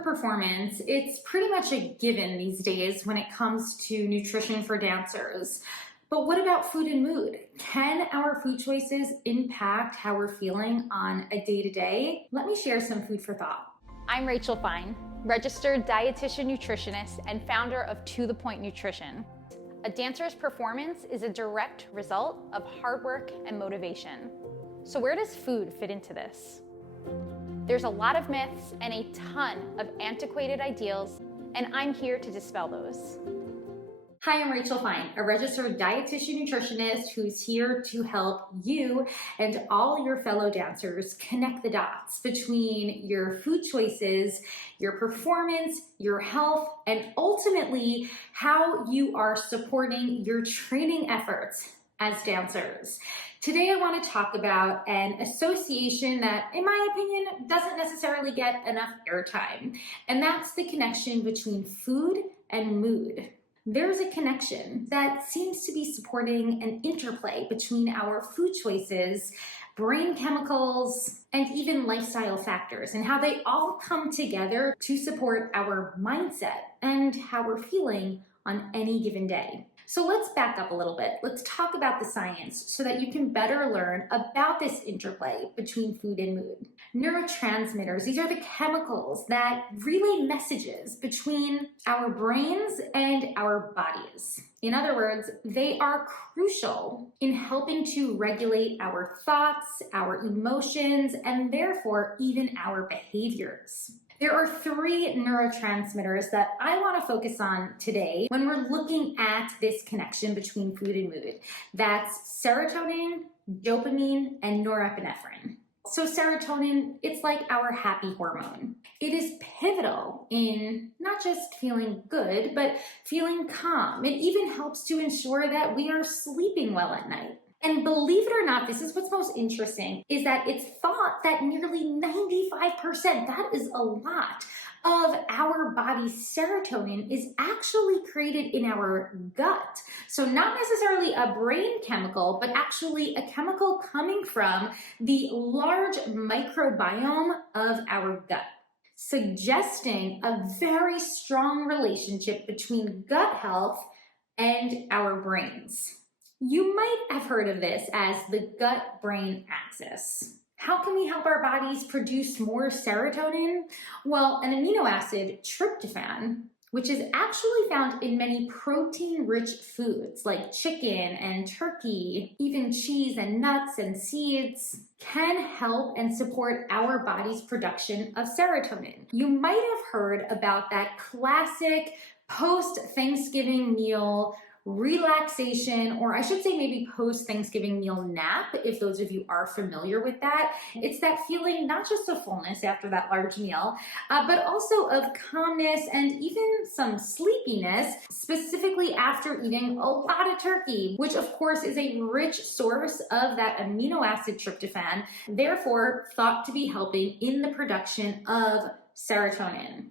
for performance, it's pretty much a given these days when it comes to nutrition for dancers. But what about food and mood? Can our food choices impact how we're feeling on a day-to-day? Let me share some food for thought. I'm Rachel Fine, registered dietitian nutritionist and founder of To The Point Nutrition. A dancer's performance is a direct result of hard work and motivation. So where does food fit into this? There's a lot of myths and a ton of antiquated ideals, and I'm here to dispel those. Hi, I'm Rachel Fine, a registered dietitian nutritionist who's here to help you and all your fellow dancers connect the dots between your food choices, your performance, your health, and ultimately how you are supporting your training efforts as dancers. Today I want to talk about an association that, in my opinion, doesn't necessarily get enough airtime, and that's the connection between food and mood. There's a connection that seems to be supporting an interplay between our food choices, brain chemicals, and even lifestyle factors, and how they all come together to support our mindset and how we're feeling on any given day. So let's back up a little bit. Let's talk about the science so that you can better learn about this interplay between food and mood. Neurotransmitters, these are the chemicals that relay messages between our brains and our bodies. In other words, they are crucial in helping to regulate our thoughts, our emotions, and therefore even our behaviors. There are three neurotransmitters that I want to focus on today when we're looking at this connection between food and mood. That's serotonin, dopamine, and norepinephrine. So serotonin, it's like our happy hormone. It is pivotal in not just feeling good, but feeling calm. It even helps to ensure that we are sleeping well at night. And believe it or not, this is what's most interesting, is that it's thought that nearly 95%, that is a lot, of our body's serotonin is actually created in our gut. So not necessarily a brain chemical, but actually a chemical coming from the large microbiome of our gut, suggesting a very strong relationship between gut health and our brains. You might have heard of this as the gut-brain axis. How can we help our bodies produce more serotonin? Well, an amino acid, tryptophan, which is actually found in many protein-rich foods like chicken and turkey, even cheese and nuts and seeds, can help and support our body's production of serotonin. You might have heard about that classic post-Thanksgiving meal relaxation, or I should say maybe post-Thanksgiving meal nap, if those of you are familiar with that. It's that feeling not just of fullness after that large meal, but also of calmness and even some sleepiness, specifically after eating a lot of turkey, which of course is a rich source of that amino acid tryptophan, therefore thought to be helping in the production of serotonin.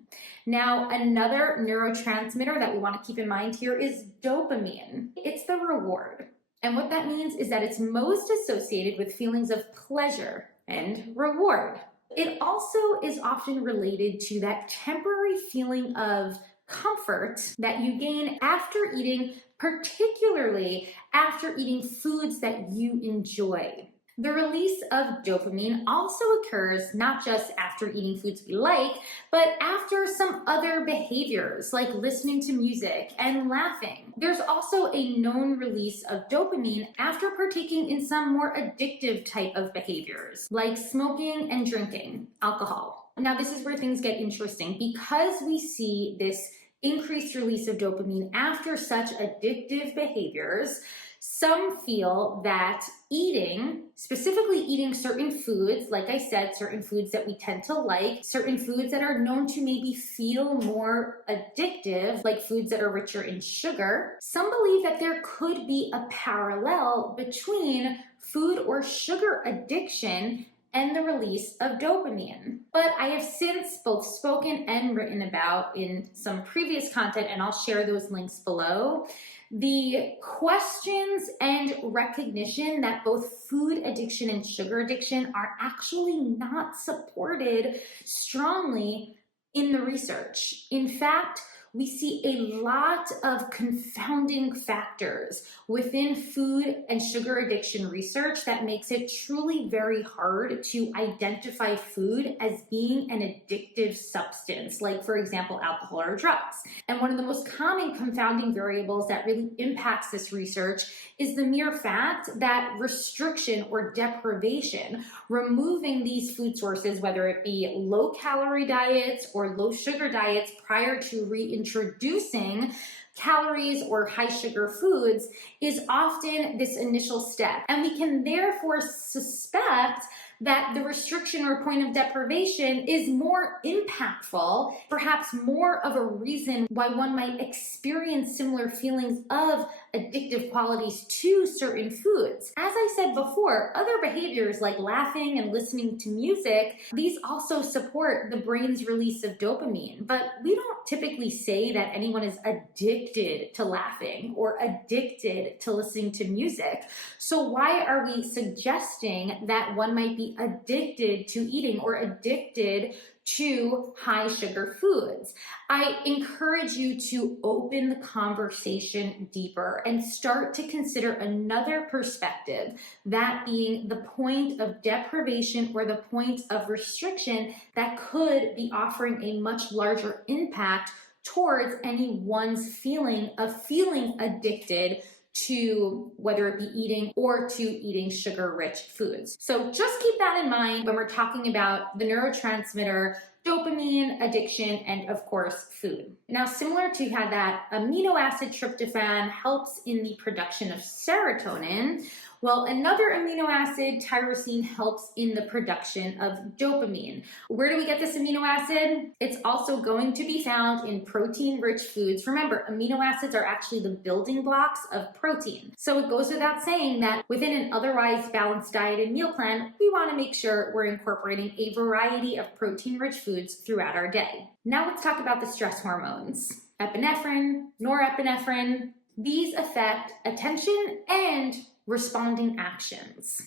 Now, another neurotransmitter that we want to keep in mind here is dopamine. It's the reward. And what that means is that it's most associated with feelings of pleasure and reward. It also is often related to that temporary feeling of comfort that you gain after eating, particularly after eating foods that you enjoy. The release of dopamine also occurs not just after eating foods we like, but after some other behaviors like listening to music and laughing. There's also a known release of dopamine after partaking in some more addictive type of behaviors like smoking and drinking alcohol. Now, this is where things get interesting because we see this increased release of dopamine after such addictive behaviors. Some feel that eating, specifically eating certain foods, like I said, certain foods that we tend to like, certain foods that are known to maybe feel more addictive, like foods that are richer in sugar, some believe that there could be a parallel between food or sugar addiction and the release of dopamine. But I have since both spoken and written about in some previous content, and I'll share those links below, the questions and recognition that both food addiction and sugar addiction are actually not supported strongly in the research. In fact, we see a lot of confounding factors within food and sugar addiction research that makes it truly very hard to identify food as being an addictive substance, like, for example, alcohol or drugs. And one of the most common confounding variables that really impacts this research is the mere fact that restriction or deprivation, removing these food sources, whether it be low-calorie diets or low-sugar diets prior to reintroducing calories or high sugar foods, is often this initial step. And we can therefore suspect that the restriction or point of deprivation is more impactful, perhaps more of a reason why one might experience similar feelings of addictive qualities to certain foods. As I said before, other behaviors like laughing and listening to music, these also support the brain's release of dopamine. But we don't typically say that anyone is addicted to laughing or addicted to listening to music. So why are we suggesting that one might be addicted to eating or addicted to high sugar foods? I encourage you to open the conversation deeper and start to consider another perspective, that being the point of deprivation or the point of restriction that could be offering a much larger impact towards anyone's feeling of feeling addicted to whether it be eating or to eating sugar-rich foods. So just keep that in mind when we're talking about the neurotransmitter dopamine addiction and, of course, food. Now, similar to how that amino acid tryptophan helps in the production of serotonin, well, another amino acid, tyrosine, helps in the production of dopamine. Where do we get this amino acid? It's also going to be found in protein-rich foods. Remember, amino acids are actually the building blocks of protein. So it goes without saying that within an otherwise balanced diet and meal plan, we want to make sure we're incorporating a variety of protein-rich foods throughout our day. Now let's talk about the stress hormones. Epinephrine, norepinephrine. These affect attention and responding actions.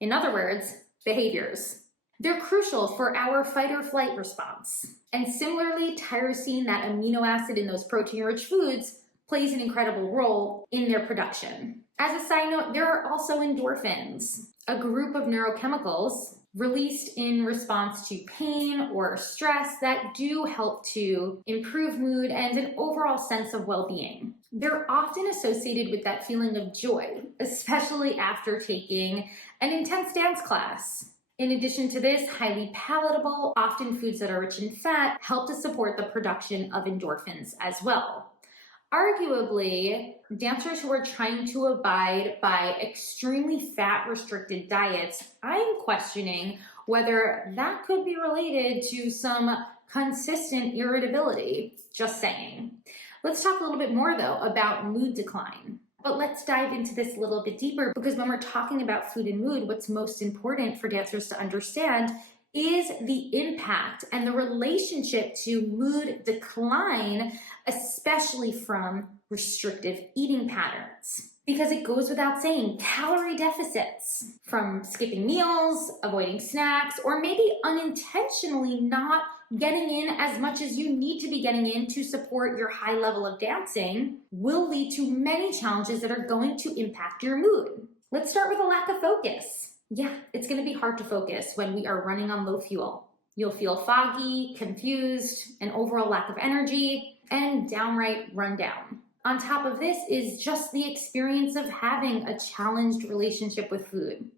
In other words, behaviors. They're crucial for our fight or flight response. And similarly, tyrosine, that amino acid in those protein-rich foods, plays an incredible role in their production. As a side note, there are also endorphins, a group of neurochemicals released in response to pain or stress that do help to improve mood and an overall sense of well-being. They're often associated with that feeling of joy, especially after taking an intense dance class. In addition to this, highly palatable, often foods that are rich in fat, help to support the production of endorphins as well. Arguably, dancers who are trying to abide by extremely fat-restricted diets, I'm questioning whether that could be related to some consistent irritability. Just saying. Let's talk a little bit more, though, about mood decline. But let's dive into this a little bit deeper, because when we're talking about food and mood, what's most important for dancers to understand is the impact and the relationship to mood decline, especially from restrictive eating patterns. Because it goes without saying, calorie deficits from skipping meals, avoiding snacks, or maybe unintentionally not getting in as much as you need to be getting in to support your high level of dancing will lead to many challenges that are going to impact your mood. Let's start with a lack of focus. Yeah, it's going to be hard to focus when we are running on low fuel. You'll feel foggy, confused, an overall lack of energy, and downright run down. On top of this is just the experience of having a challenged relationship with food.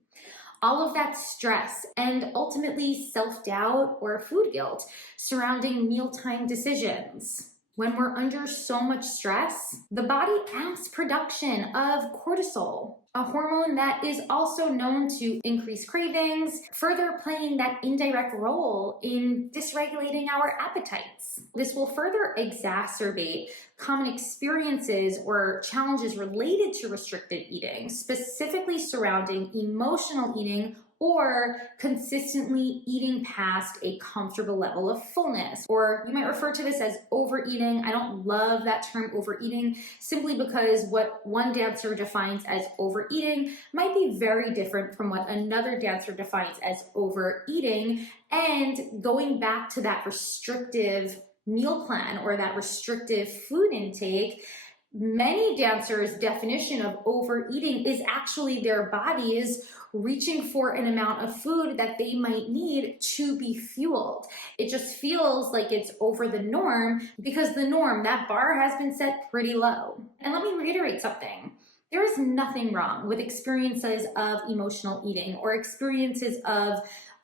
All of that stress and ultimately self-doubt or food guilt surrounding mealtime decisions. When we're under so much stress, the body amps production of cortisol, a hormone that is also known to increase cravings, further playing that indirect role in dysregulating our appetites. This will further exacerbate common experiences or challenges related to restricted eating, specifically surrounding emotional eating or consistently eating past a comfortable level of fullness. Or you might refer to this as overeating. I don't love that term overeating, simply because what one dancer defines as overeating might be very different from what another dancer defines as overeating. And going back to that restrictive meal plan or that restrictive food intake, many dancers' definition of overeating is actually their bodies reaching for an amount of food that they might need to be fueled. It just feels like it's over the norm because the norm, that bar has been set pretty low. And let me reiterate something. There is nothing wrong with experiences of emotional eating or experiences of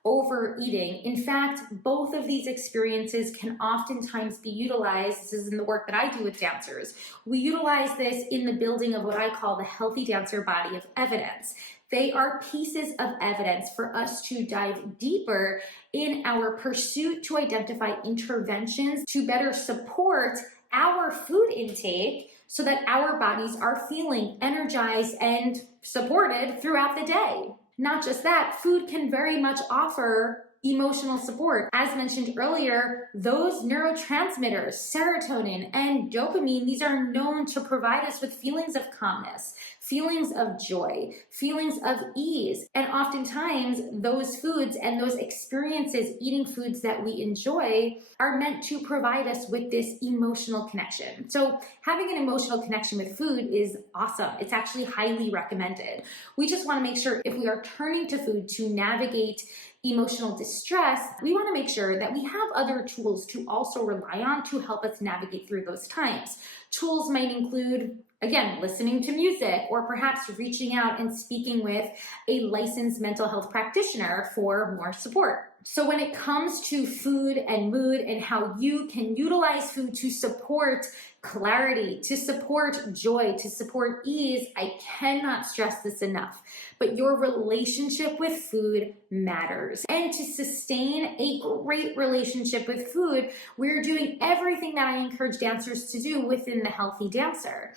overeating. In fact, both of these experiences can oftentimes be utilized. This is in the work that I do with dancers. We utilize this in the building of what I call the healthy dancer body of evidence. They are pieces of evidence for us to dive deeper in our pursuit to identify interventions to better support our food intake so that our bodies are feeling energized and supported throughout the day. Not just that, food can very much offer emotional support. As mentioned earlier, those neurotransmitters, serotonin and dopamine, these are known to provide us with feelings of calmness, feelings of joy, feelings of ease. And oftentimes those foods and those experiences, eating foods that we enjoy, are meant to provide us with this emotional connection. So having an emotional connection with food is awesome. It's actually highly recommended. We just want to make sure if we are turning to food to navigate emotional distress, we want to make sure that we have other tools to also rely on to help us navigate through those times. Tools might include, again, listening to music, or perhaps reaching out and speaking with a licensed mental health practitioner for more support. So when it comes to food and mood and how you can utilize food to support clarity, to support joy, to support ease, I cannot stress this enough. But your relationship with food matters. And to sustain a great relationship with food, we're doing everything that I encourage dancers to do within the Healthy Dancer.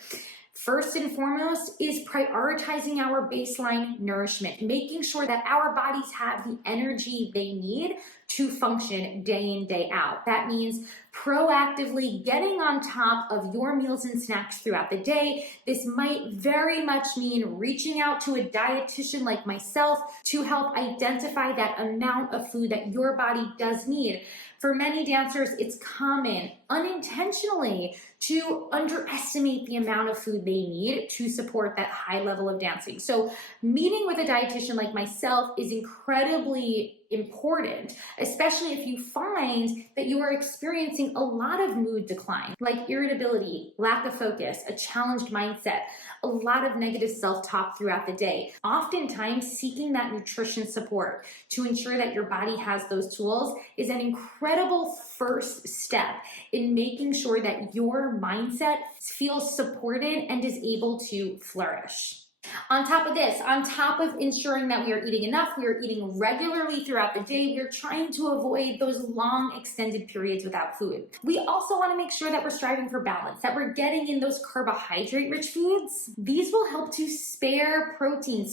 First and foremost is prioritizing our baseline nourishment, making sure that our bodies have the energy they need to function day in, day out. That means proactively getting on top of your meals and snacks throughout the day. This might very much mean reaching out to a dietitian like myself to help identify that amount of food that your body does need. For many dancers, it's common unintentionally to underestimate the amount of food they need to support that high level of dancing. So meeting with a dietitian like myself is incredibly important, especially if you find that you are experiencing a lot of mood decline, like irritability, lack of focus, a challenged mindset, a lot of negative self-talk throughout the day. Oftentimes, seeking that nutrition support to ensure that your body has those tools is an incredible first step in making sure that your mindset feels supported and is able to flourish. On top of this, on top of ensuring that we are eating enough, we are eating regularly throughout the day, we are trying to avoid those long extended periods without food. We also want to make sure that we're striving for balance, that we're getting in those carbohydrate-rich foods. These will help to spare protein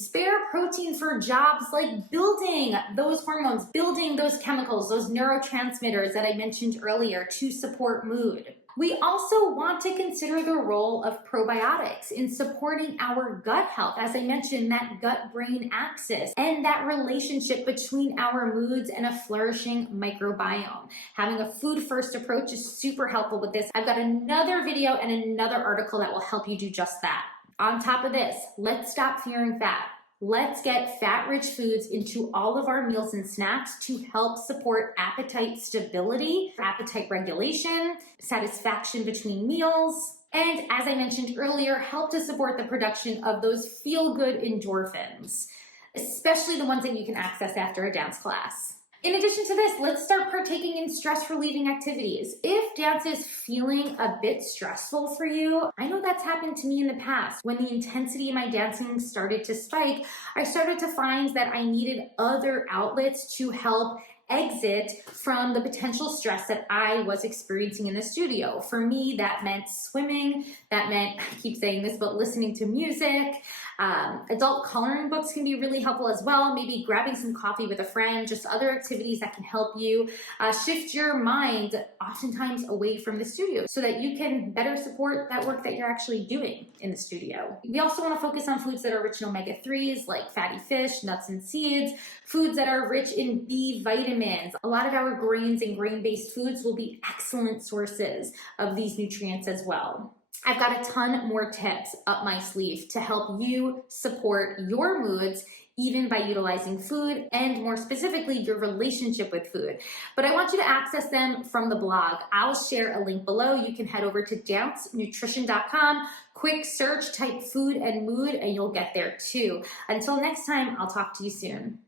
for jobs like building those hormones, building those chemicals, those neurotransmitters that I mentioned earlier to support mood. We also want to consider the role of probiotics in supporting our gut health. As I mentioned, that gut-brain axis and that relationship between our moods and a flourishing microbiome. Having a food-first approach is super helpful with this. I've got another video and another article that will help you do just that. On top of this, let's stop fearing fat. Let's get fat-rich foods into all of our meals and snacks to help support appetite stability, appetite regulation, satisfaction between meals, and as I mentioned earlier, help to support the production of those feel-good endorphins, especially the ones that you can access after a dance class. In addition to this, let's start partaking in stress-relieving activities. If dance is feeling a bit stressful for you, I know that's happened to me in the past. When the intensity in my dancing started to spike, I started to find that I needed other outlets to help exit from the potential stress that I was experiencing in the studio. For me, that meant swimming. That meant, I keep saying this, but listening to music. Adult coloring books can be really helpful as well. Maybe grabbing some coffee with a friend, just other activities that can help you shift your mind oftentimes away from the studio so that you can better support that work that you're actually doing in the studio. We also want to focus on foods that are rich in omega-3s like fatty fish, nuts and seeds, foods that are rich in B vitamins. A lot of our grains and grain-based foods will be excellent sources of these nutrients as well. I've got a ton more tips up my sleeve to help you support your moods even by utilizing food and more specifically your relationship with food. But I want you to access them from the blog. I'll share a link below. You can head over to dancenutrition.com, quick search, type food and mood, and you'll get there too. Until next time, I'll talk to you soon.